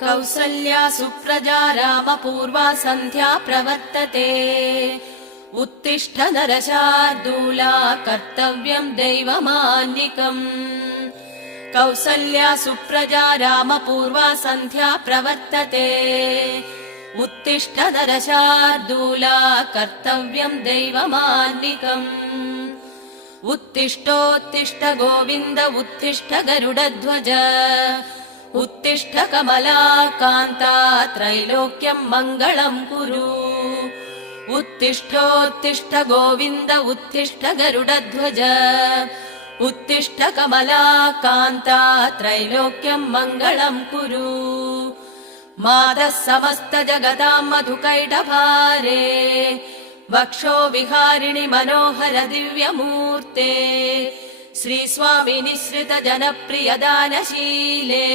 कौसल्या सुप्रजा रामपूर्वा सन्ध्या प्रवर्तते उत्तिष्ठ नरशार्दूला कर्तव्यम् दैवमान्निकम् कौसल्या सुप्रजा रामपूर्वा सन्ध्या प्रवर्तते उत्तिष्ठ नरशार्दूला कर्तव्यम् दैवमान्निकम् उत्तिष्ठोत्तिष्ठ गोविन्द उत्तिष्ठ गरुडध्वज उत्तिष्ठ कमलाकान्ता त्रैलोक्यम् मङ्गलम् कुरु उत्तिष्ठोत्तिष्ठ गोविन्द उत्तिष्ठ गरुडध्वज उत्तिष्ठ कमलाकान्ता त्रैलोक्यम् मङ्गलम् कुरु मातः समस्त जगताम् मधुकैटभारे वक्षो विहारिणि मनोहर दिव्यमूर्ते श्रीस्वामि निःसृत जनप्रिय दानशीले